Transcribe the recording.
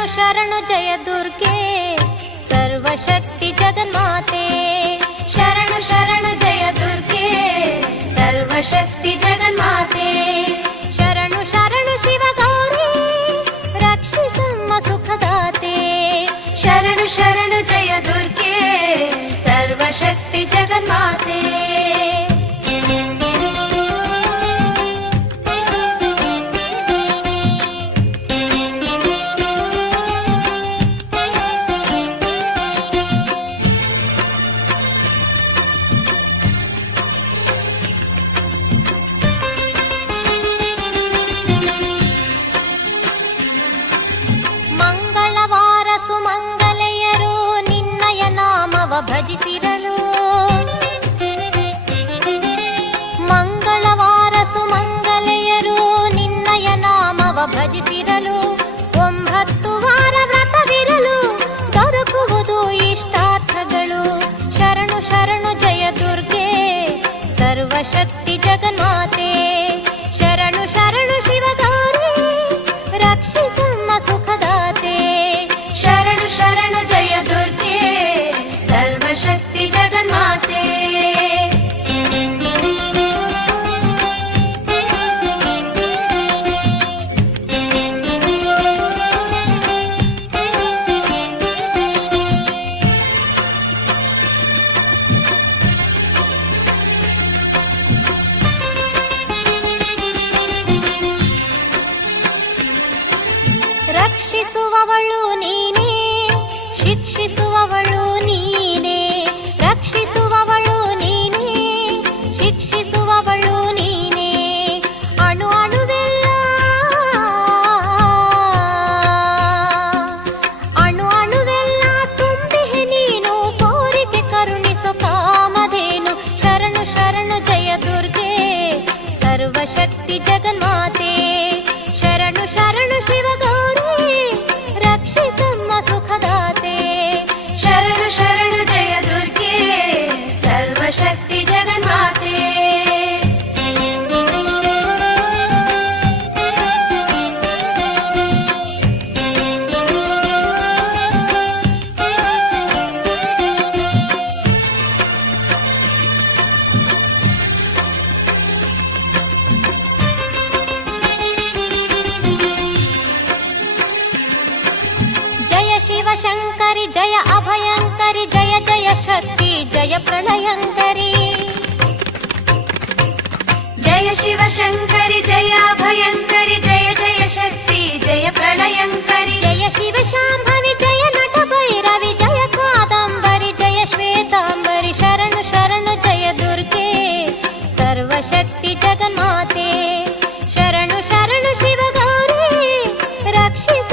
ಶರಣು ಶರಣು ಜಯ ದುರ್ಗೆ ಸರ್ವಶಕ್ತಿ ಜಗನ್ಮಾತೆ. ಶರಣು ಶರಣು ಜಯ ದುರ್ಗೆ ಸರ್ವಶಕ್ತಿ ಜಗನ್ಮಾತೆ. ಶರಣು ಶರಣು ಶಿವಗೌರಿ ರಕ್ಷಿಸಮ್ಮ ಸುಖದಾತೆ. ಶರಣು ಶರಣು ಜಯ ದುರ್ಗೆ ಸರ್ವಶಕ್ತಿ ಜಗನ್ಮಾತೆ. ಸುಮಂಗಲೆಯರು ನಿನ್ನಯ ನಾಮವ ಭಜಿಸಿರಲು. ಮಂಗಳವಾರ ಸುಮಂಗಲೆಯರು ನಿನ್ನಯ ನಾಮವ ಭಜಿಸಿರಲು. 9 ವಾರ ವ್ರತವಿರಲು ದೊರಕುವುದು ಇಷ್ಟಾರ್ಥಗಳು. ಶರಣು ಶರಣು ಜಯ ದುರ್ಗೆ ಸರ್ವಶಕ್ತಿ ಜಗನ್ಮಾತೆ. ಶರಣು ಶರಣು ಶಿವಗೌರಿ ರಕ್ಷಿಸಮ್ಮ ಸುಖದಾತೆ. ಶರಣು ಶರಣು ಜಯ ದುರ್ಗೆ ಸರ್ವಶಕ್ತಿ ಜಗನ್ಮಾತೆ. ರಕ್ಷಿಸುವವಳು ನೀನೇ, ಶಿಕ್ಷಿಸುವವಳು ನೀನೇ. ರಕ್ಷಿಸುವವಳು ನೀನೇ, ಶಿಕ್ಷಿಸುವವಳು ನೀನೇ. ಅಣು ಅಣುವೆಲ್ಲ ಅಣು ಅಣುವೆಲ್ಲ ತುಂಬಿಹೆ ನೀನು. ಕೋರಿಕೆ ಕರುಣಿಸು ಕಾಮಧೇನು. ಶರಣು ಶರಣು ಜಯ ದುರ್ಗೆ ಸರ್ವಶಕ್ತಿ ಜಗನ್ಮಾತೆ. ಶರಣು ಶರಣು ಶಿವಗೌರಿ ರಕ್ಷಿಸಮ್ಮ ಸುಖದಾತೆ. ಶರಣು ಶರಣು ಜಯ ದುರ್ಗೆ ಸರ್ವಶಕ್ತಿ ಜಗನ್ಮಾತೆ. ಜಯ ಶಿವಶಂಕರಿ ಜಯ ಅಭಯಂಕರಿ ಜಯ ಜಯ ಶಕ್ತಿ ಜಯ ಪ್ರಳಯಂಕರಿ. ಜಯ ಶಿವಶಂಕರಿ ಜಯ ಅಭಯಂಕರಿ ಜಯ ಜಯ ಶಕ್ತಿ ಜಯ ಪ್ರಳಯಂಕರಿ. ಜಯ ಶಿವ ಶಾಂಭವಿ ಜಯ ನಟ ಭೈರವಿ ಜಯ ಕಾದಂಬರಿ ಜಯ ಶ್ವೇತಾಂಬರಿ. ಶರಣು ಶರಣು ಜಯ ದುರ್ಗೆ ಸರ್ವಶಕ್ತಿ ಜಗನ್ಮಾತೆ. ಶರಣು ಶರಣು ಶಿವಗೌರಿ ರಕ್ಷಿಸ